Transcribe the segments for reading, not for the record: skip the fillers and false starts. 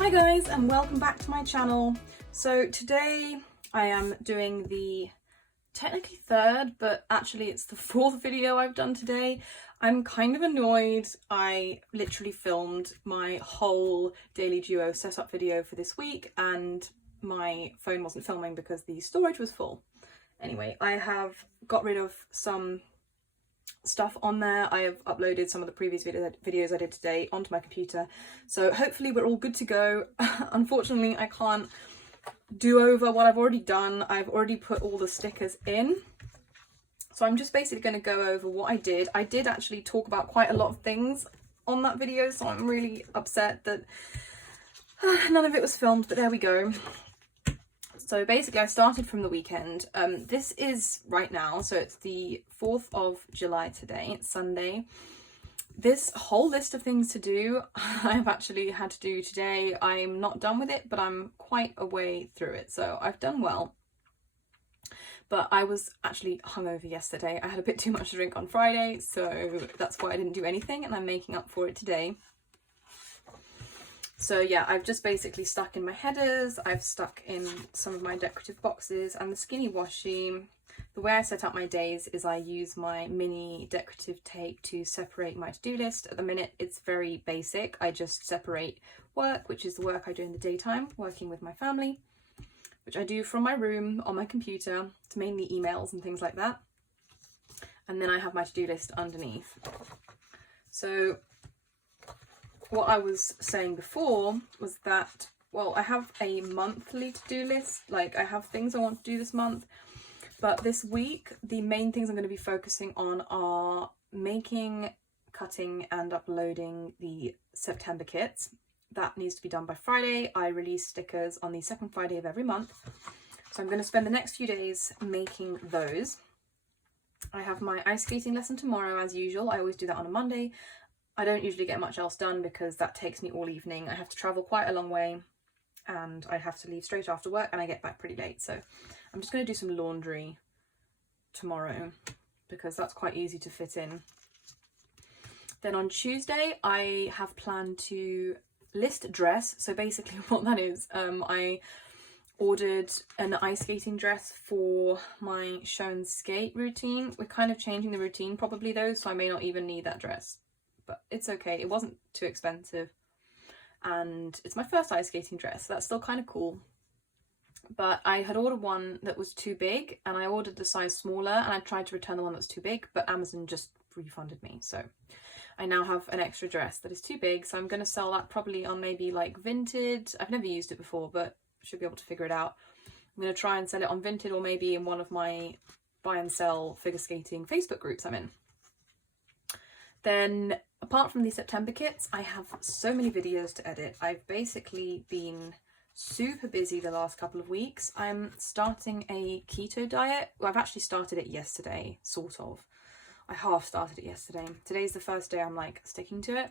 Hi guys, and welcome back to my channel. So today I am doing the technically third, but actually it's the fourth video I've done today. I'm kind of annoyed. I literally filmed my whole Daily Duo setup video for this week and my phone wasn't filming because the storage was full. Anyway, I have got rid of some stuff on there. I have uploaded some of the previous videos I did today onto my computer, so hopefully we're all good to go. Unfortunately, I can't do over what I've already done. I've already put all the stickers in, so I'm just basically going to go over what I did. I did actually talk about quite a lot of things on that video, so I'm really upset that none of it was filmed, but there we go. So basically I started from the weekend. This is right now, so it's the 4th of July today, it's Sunday. This whole list of things to do, I've actually had to do today. I'm not done with it, but I'm quite a way through it, so I've done well. But I was actually hungover yesterday. I had a bit too much to drink on Friday, so that's why I didn't do anything, and I'm making up for it today. So yeah, I've just basically stuck in my headers, I've stuck in some of my decorative boxes and the skinny washi. The way I set up my days is I use my mini decorative tape to separate my to-do list. At the minute it's very basic. I just separate work, which is the work I do in the daytime, working with my family, which I do from my room on my computer. It's mainly emails and things like that. And then I have my to-do list underneath. So what I was saying before was that, well, I have a monthly to-do list, like I have things I want to do this month, but this week the main things I'm going to be focusing on are making, cutting and uploading the September kits. That needs to be done by Friday. I release stickers on the second Friday of every month, so I'm going to spend the next few days making those. I have my ice skating lesson tomorrow as usual. I always do that on a Monday. I don't usually get much else done because that takes me all evening. I have to travel quite a long way and I have to leave straight after work and I get back pretty late. So I'm just going to do some laundry tomorrow because that's quite easy to fit in. Then on Tuesday, I have planned to list dress. So basically what that is, I ordered an ice skating dress for my show and skate routine. We're kind of changing the routine probably though, so I may not even need that dress. But it's okay, it wasn't too expensive and it's my first ice skating dress, so that's still kind of cool. But I had ordered one that was too big and I ordered the size smaller and I tried to return the one that's too big, but Amazon just refunded me, so I now have an extra dress that is too big. So I'm going to sell that probably on maybe like Vinted. I've never used it before, but should be able to figure it out. I'm going to try and sell it on Vinted or maybe in one of my buy and sell figure skating Facebook groups I'm in. Then apart from these September kits, I have so many videos to edit. I've basically been super busy the last couple of weeks. I'm starting a keto diet. Well, I've actually started it yesterday, sort of. I half started it yesterday. Today's the first day I'm like sticking to it.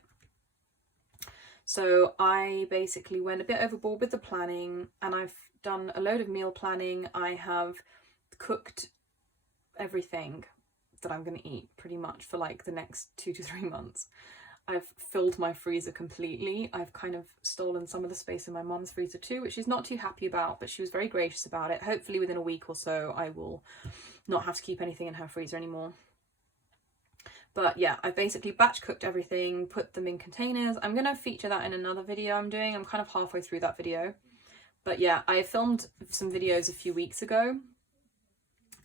So I basically went a bit overboard with the planning and I've done a load of meal planning. I have cooked everything that I'm going to eat pretty much for like the next 2 to 3 months. I've filled my freezer completely. I've kind of stolen some of the space in my mum's freezer too, which she's not too happy about, but she was very gracious about it. Hopefully within a week or so I will not have to keep anything in her freezer anymore. But yeah, I've basically batch cooked everything, put them in containers. I'm going to feature that in another video I'm doing. I'm kind of halfway through that video. But yeah, I filmed some videos a few weeks ago.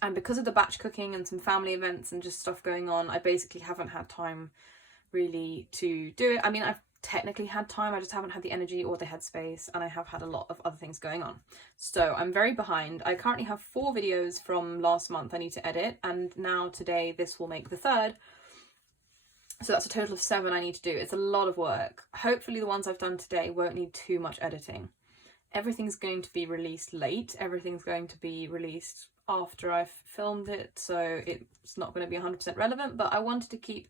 And because of the batch cooking and some family events and just stuff going on, I basically haven't had time really to do it. I mean, I've technically had time, I just haven't had the energy or the headspace, and I have had a lot of other things going on. So I'm very behind. I currently have 4 videos from last month I need to edit, and now today this will make the 3rd. So that's a total of 7 I need to do. It's a lot of work. Hopefully the ones I've done today won't need too much editing. Everything's going to be released late. Everything's going to be released after I've filmed it, so it's not going to be 100% relevant, but I wanted to keep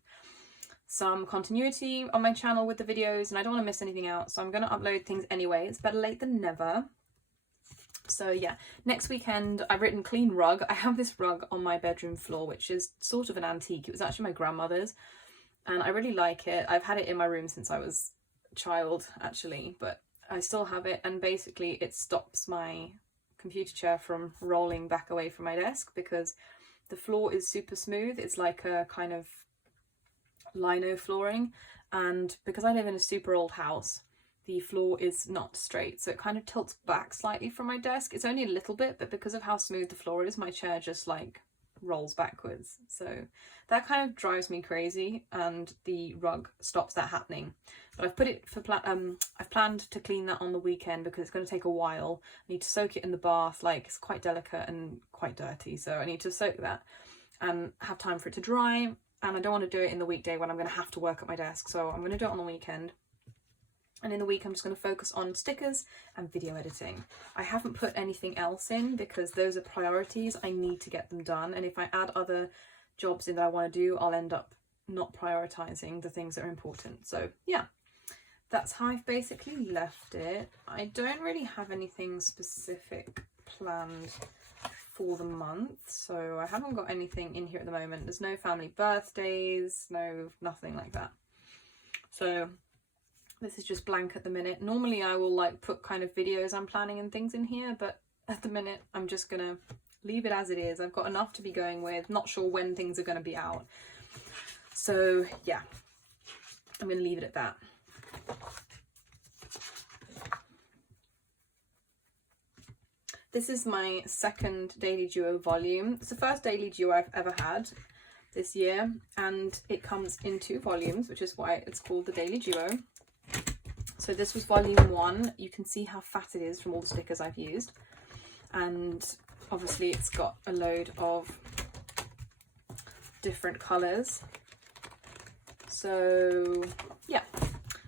some continuity on my channel with the videos and I don't want to miss anything out, so I'm going to upload things anyway. It's better late than never. So yeah, next weekend I've written clean rug. I have this rug on my bedroom floor which is sort of an antique. It was actually my grandmother's and I really like it. I've had it in my room since I was a child actually, but I still have it, and basically it stops my computer chair from rolling back away from my desk because the floor is super smooth. It's like a kind of lino flooring, and because I live in a super old house, the floor is not straight, so it kind of tilts back slightly from my desk. It's only a little bit, but because of how smooth the floor is, my chair just like rolls backwards. So that kind of drives me crazy, and the rug stops that happening. But I've put it for I've planned to clean that on the weekend because it's going to take a while. I need to soak it in the bath. Like, it's quite delicate and quite dirty, so I need to soak that and have time for it to dry. And I don't want to do it in the weekday when I'm going to have to work at my desk, so I'm going to do it on the weekend. And in the week I'm just going to focus on stickers and video editing. I haven't put anything else in because those are priorities. I need to get them done, and if I add other jobs in that I want to do, I'll end up not prioritising the things that are important. So yeah, that's how I've basically left it. I don't really have anything specific planned for the month, so I haven't got anything in here at the moment. There's no family birthdays, nothing like that. So this is just blank at the minute. Normally I will like put kind of videos I'm planning and things in here, but at the minute I'm just gonna leave it as it is. I've got enough to be going with, not sure when things are going to be out. So yeah, I'm gonna leave it at that. This is my second Daily Duo volume. It's the first Daily Duo I've ever had this year, and it comes in 2 volumes, which is why it's called the Daily Duo. So this was volume 1. You can see how fat it is from all the stickers I've used, and obviously it's got a load of different colours. So yeah,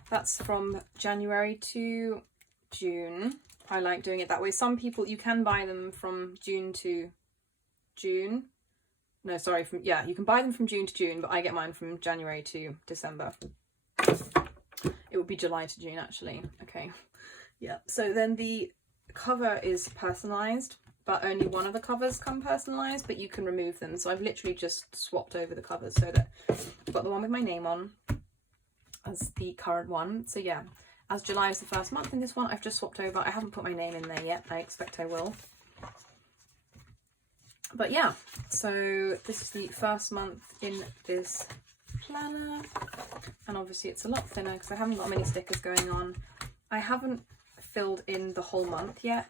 that's from January to June. I like doing it that way. Some people, you can buy them from June to June. No, sorry, you can buy them from June to June, but I get mine from January to December. It would be July to June, actually. Okay, yeah. So then the cover is personalised, but only one of the covers come personalised, but you can remove them. So I've literally just swapped over the covers so that I've got the one with my name on as the current one. So yeah, as July is the first month in this one, I've just swapped over. I haven't put my name in there yet. I expect I will. But yeah, so this is the first month in this planner, and obviously it's a lot thinner because I haven't got many stickers going on. I haven't filled in the whole month yet.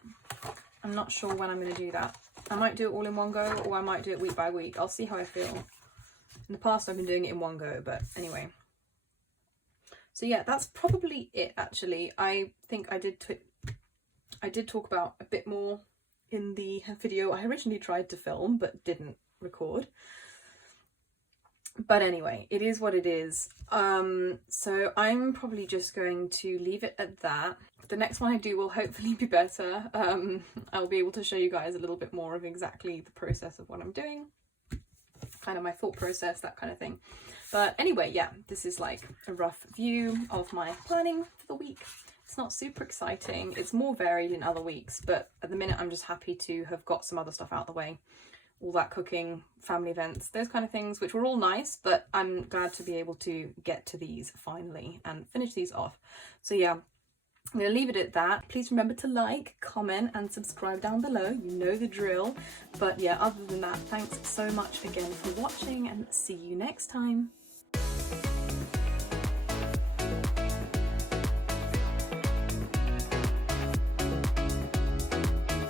I'm not sure when I'm going to do that. I might do it all in one go, or I might do it week by week. I'll see how I feel. In the past I've been doing it in one go, but anyway. So yeah, that's probably it actually. I think I did talk about a bit more in the video I originally tried to film but didn't record. But anyway, it is what it is. So I'm probably just going to leave it at that. The next one I do will hopefully be better. I'll be able to show you guys a little bit more of exactly the process of what I'm doing, kind of my thought process, that kind of thing. But anyway, yeah, this is like a rough view of my planning for the week. It's not super exciting. It's more varied in other weeks, but at the minute I'm just happy to have got some other stuff out the way. All that cooking, family events, those kind of things, which were all nice, but I'm glad to be able to get to these finally and finish these off. So yeah, I'm going to leave it at that. Please remember to like, comment and subscribe down below. You know the drill. But yeah, other than that, thanks so much again for watching, and see you next time.